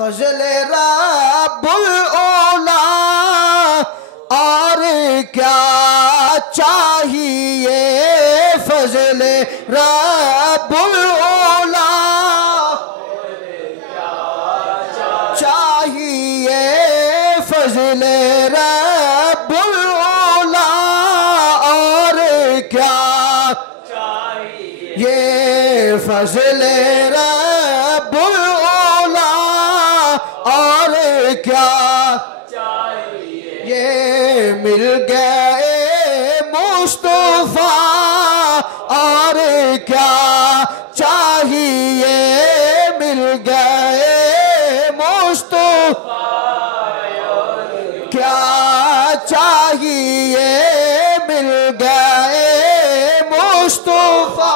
फजल रब्बुल औला और क्या चाहिए फजल रब्बुल औला चाहिए फजल रब्बुल औला और क्या चाहिए फजल रब्बुल औला और क्या चाहिए ये मिल गए मुस्तफा और क्या चाहिए मिल गए मुस्तफा क्या चाहिए मिल गए मुस्तफा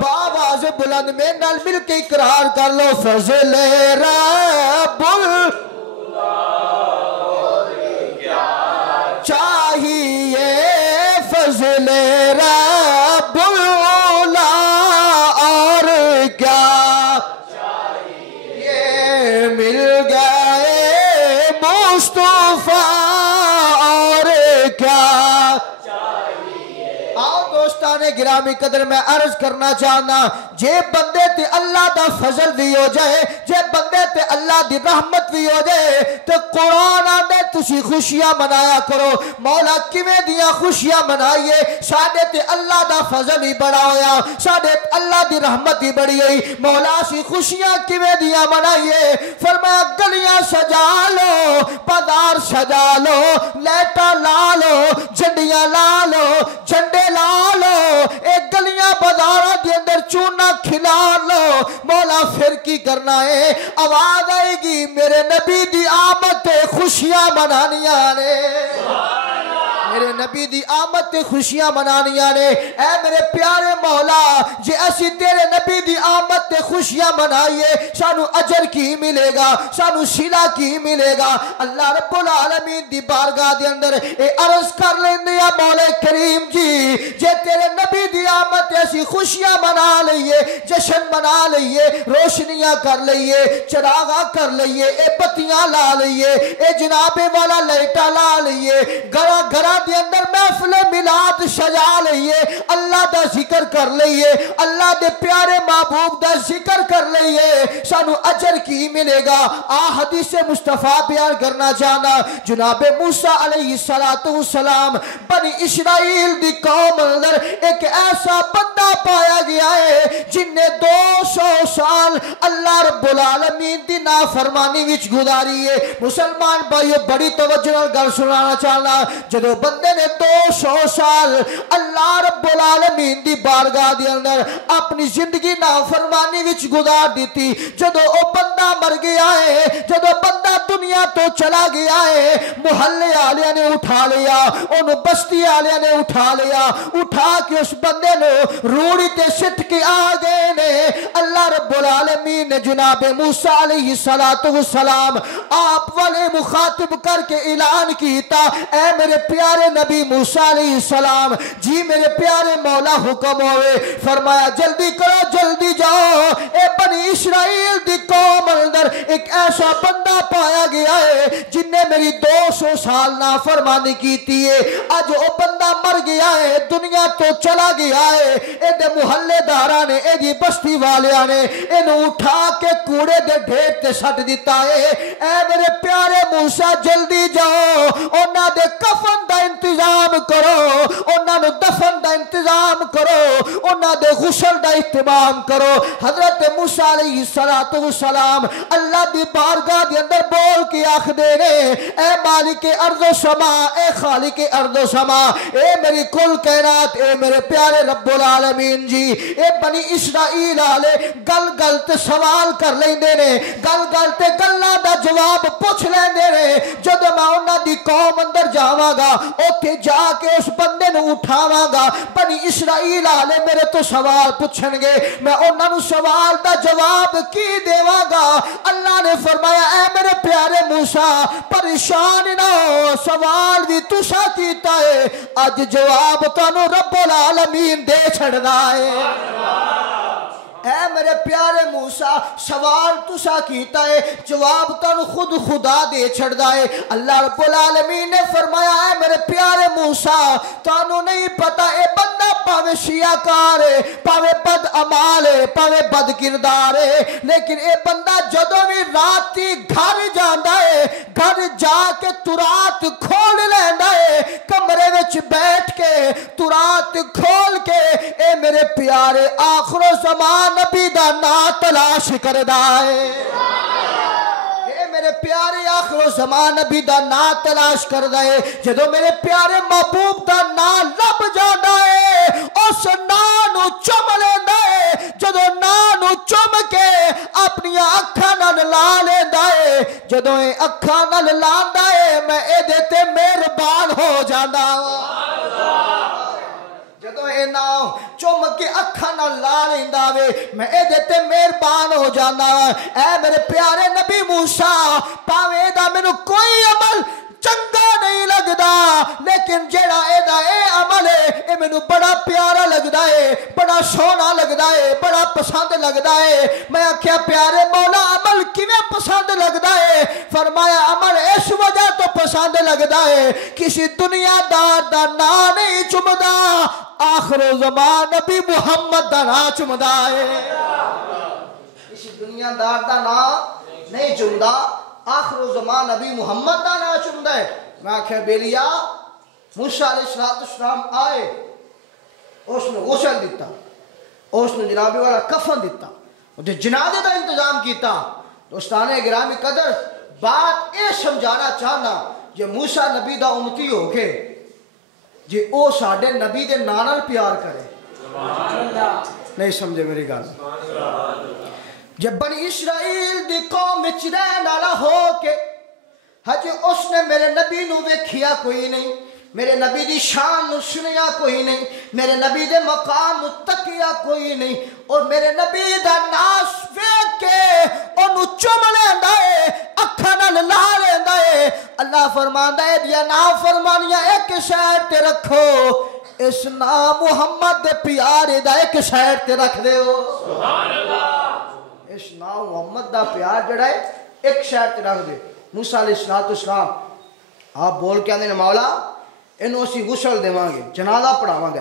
बावाज़ बुलंद में नाल मिल के इकरार कर लो फजल रब्बुल चाहिए फजल रब्बुल औला और क्या चाहिए मिल गए मुस्तफा और क्या चाहिए। आओ दोस्ताने गिरामी कदर मैं अर्ज करना चाहना जे बंदे ते अल्लाह दा फजल भी हो जाए जे बंदे ते अल्लाह दी रहमत भी हो जाए तो कुरान आंदे तुसी खुशियां मनाया करो। मौला किवें दियां खुशियां मनाइए साडे ते अल्लाह दा फजल ही बड़ा होया साडे अल्लाह दी रहमत ही बड़ी हुई। मौला सी खुशियां किवें दियां मनाइए फरमाया गलियां सजा लो बाजार सजा लो लाइटां ला लो झंडियां ला लो झंडे ला लो एक गलियां बाजारां दे अंदर चूना खिला लो। मौला फिर की करना है आवाज आएगी मेरे नबी दी आमद ते खुशियां मनानियां ने मेरे नबी दी आमद ते खुशियां मनानियां ने। ऐ मेरे प्यारे मौला जे असी तेरे नबी दी आमद ते खुशियां मनाइए सानू अजर की मिलेगा सानू सिला की मिलेगा। अल्लाह रब्बुल आलमीन दी बारगाह दे अंदर ए अर्ज कर लेंदे आ मौला करीम जी जे तेरे नबी दी आमद ते असी खुशियां मना लईए जश्न मना लईए रोशनियां कर लईए चरागा कर लईए ए बत्तियां ला लईए ए जनाबे वाला लाइटा ला लईए गरा गरा दे अंदर महफिल मिलाद सजा लईए अल्लाह दा जिक्र कर लईए अल्लाह दे प्यारे महबूब दा जिक्र कर लईए सानू अजर की मिलेगा। आ हदीस मुस्तफा बयान करना चाहना जनाबे मूसा अलैहिस्सलातु वस्सलाम बनी इस्राइल दी कौम अंदर एक ऐसा बंदा पाया गया है जिन्ने 200 साल अल्लाह रब्बुल आलमीन दी नाफरमानी विच गुजारी है। मुसलमान भाइयों बड़ी तवज्जो नाल गल सुनाना चाहना जदों बंदे ने 200 साल अल्लाह रब्बुल आलमीन दी बारगाह दे अंदर अपनी जिंदगी नाफरमानी विच गुजार दी जदों ओ बंदा मर गया है जदों बंदा दुनिया तो चला गया है मुहल्ले वालियां ने उठा लिया ओनु बस्ती वालियां ने उठा लिया उठा के उस बंदे ने रूड़ी ते सिट के आ गए ने। अल्लाह रब्बुल आलमीन ने जनाबे मूसा अलैहिस्सलातु वस्सलाम आप वाले मुखातिब करके ऐलान कीता ऐ मेरे प्यारे नबी मूसा अलैहिस्सलाम जी मेरे प्यारे मौला हुक्म होवे फरमाया जल्दी करो जल्दी जाओ ए बनी इस्राइल दी कौम अंदर एक ऐसा बंदा पाया गया है जिन्ने मेरी 200 साल नाफरमानी कीती है अज ओ बंदा मर गया है दुनिया तो चला गया है एदे मुहल्लेदारा ने एदी बस्ती वालियां ने इन्हू उठा के कूड़े दे ढेर ते सट दिता है। ऐ मेरे प्यारे मूसा जल्दी जाओ उन्हां दे कफन दा इंतजाम करो उन्हां नु दफन दा इंतजाम करो उन्हां दे गुस्ल दा इत्तेमाम करो। हजरत मूसा अलैहिस्सलातु वस्सलाम अल्लाह दी बारगाह दे अंदर बोल के आखदे ने ऐ मालिक अर्ज़ो समा ए खालिक अर्ज़ो समा ए मेरी कुल कायनात ए मेरे प्यारे रब्बुल आलमीन जी ए बनी इस्राइल वाले गल गल ते सवाल कर लेंदे ने गल गल ते गल्लां दा जवाब पुछ लेंदे ने जदों मैं उन्हां दी कौम अंदर जावांगा उत्थे जाके उस बंदे नु उठावांगा बनी इस्राइल वाले मेरे तो सवाल पूछणगे मैं उन्हां नु सवाल दा जवाब की देवांगा। अल्लाह ने फरमाया ऐ मेरे प्यारे मूसा परेशान ना हो सवाल भी तुसा कीता है अज जवाब तुहानू रब्बुल आलमीन दे छड़दा है। ऐ मेरे प्यारे मूसा सवाल तुसा कीता है, जवाब तुहानू खुद खुदा दे छड़दा है। अल्लाह रब्बुल आलमीन ने फरमाया है मेरे प्यारे मूसा तुहानू नहीं पता ए बंदा भावे शियाकार है, भावे बद अमाल है, भावे बद किरदार है, लेकिन ए बंदा जदों भी राती घर जांदा है, घर जाके तुरात खोल लैंदा है, कमरे विच बैठ के तुरात खोल के ए मेरे प्यारे आखिरो ज़मान नबी दा नाम तलाश करदा है। ए मेरे प्यारे आखिरो ज़मान नबी दा नाम तलाश करदा है। जदों मेरे प्यारे महबूब दा नाम लब जांदा है उस नाम नू चुम लैंदा है। जदों नाम नू चुम के अपनी अखां नाल ला लैंदा है, जदों ए अखां नाल लांदा है मैं एदे ते मेहरबान हो जांदा। जदों ए नाम चुम के अखां नाल ला लैंदा वे मैं एदे ते मेहरबान हो जांदा। ऐ मेरे प्यारे नबी मूसा भावें दा मैनू कोई अमल चंगा नहीं लगदा, लेकिन जेड़ा एदा ए अमल है ए मैनू बड़ा प्यारा लगदा है, बड़ा सोहना लगदा है, बड़ा पसंद लगदा है। मैं आख्या प्यारे मौला अमल किवें पसंद लगदा है? फरमाया अमल इस वजह तो पसंद लगदा है किसी दुनियादार दा नाम नहीं चुमदा, आखिरो ज़मान नबी मुहम्मद दा नाम चुमदा है। किसी दुनियादार दा नाम नहीं चुमदा, आखिरो ज़मान नबी मुहम्मद दा नाम चुमदा है। मैं आख्या बेलिया मूसा अलैहिस्सलाम आए, उसने गुसल दिता, उसने जनाबे वाला कफन दिता, उसे जनाजे का इंतजाम किया। दोस्ताने गिरामी कदर बात यह समझाना चाहना जे मूसा नबी दा उम्मती हो के जे ओ साडे नबी दे नाल नाल प्यार करे, नहीं समझे मेरी गल। जब बनी इस्राइल दी कौम विच रहने वाला हो के हजे उसने मेरे नबी नू वेखिया कोई नहीं, मेरे नबी दी शान नू सुनिया कोई नहीं, मेरे नबी दे मकाम नू तकिया कोई नहीं, और मेरे नबी दा नास वेख के ओनू चुम लैंदा है, अखां नाल ला लैंदा है। अल्लाह फरमांदा है दिया नाफरमानियां एक साइड ते रखो, इस नाम मुहम्मद दे प्यारे दा एक साइड ते रख दे। सुभान अल्लाह, इस नाम मुहम्मद दा प्यार जड़ा है एक साइड ते रख दे। मूसा अलैहिस्सलाम आप बोल के आंदे ने मौला इनू असी गुसल देवांगे, जनाजा पढ़ावांगे,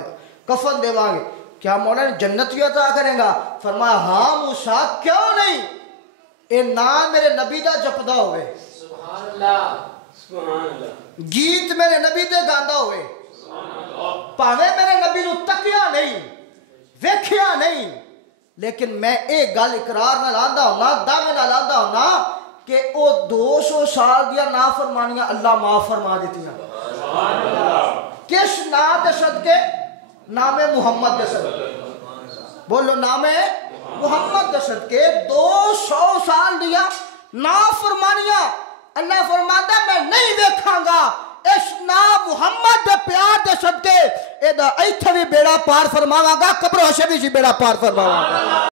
कफन देवांगे, क्या मौला ने जन्नत भी अता करेगा? फरमाया हाँ मूसा क्यों नहीं, ए नाम मेरे नबी दा जपदा होवे, सुभान अल्लाह, सुभान अल्लाह, गीत मेरे नबी दे गांदा होवे, भावे मेरे नबी नू तकिया नहीं वेखिया नहीं, लेकिन मैं एक गल इकरार नाल आंदा हुंदा, दावे नाल आंदा हुंदा कि ओ 200 साल दिया नाफरमानियां अल्लाह माफ फरमा दित्तियां। किस नाम दे सदके? नामे मुहम्मद दे सदके, बोलो नामे मुहम्मद दे सदके 200 साल दिया नाफरमानियां अल्लाह फरमाता मैं नहीं देखांगा, इस नाम मुहम्मद दे प्यार दे सदके एदा इत्थे भी बेड़ा पार फरमावांगा, कब्र हशर भी बेड़ा पार फरमावांगा।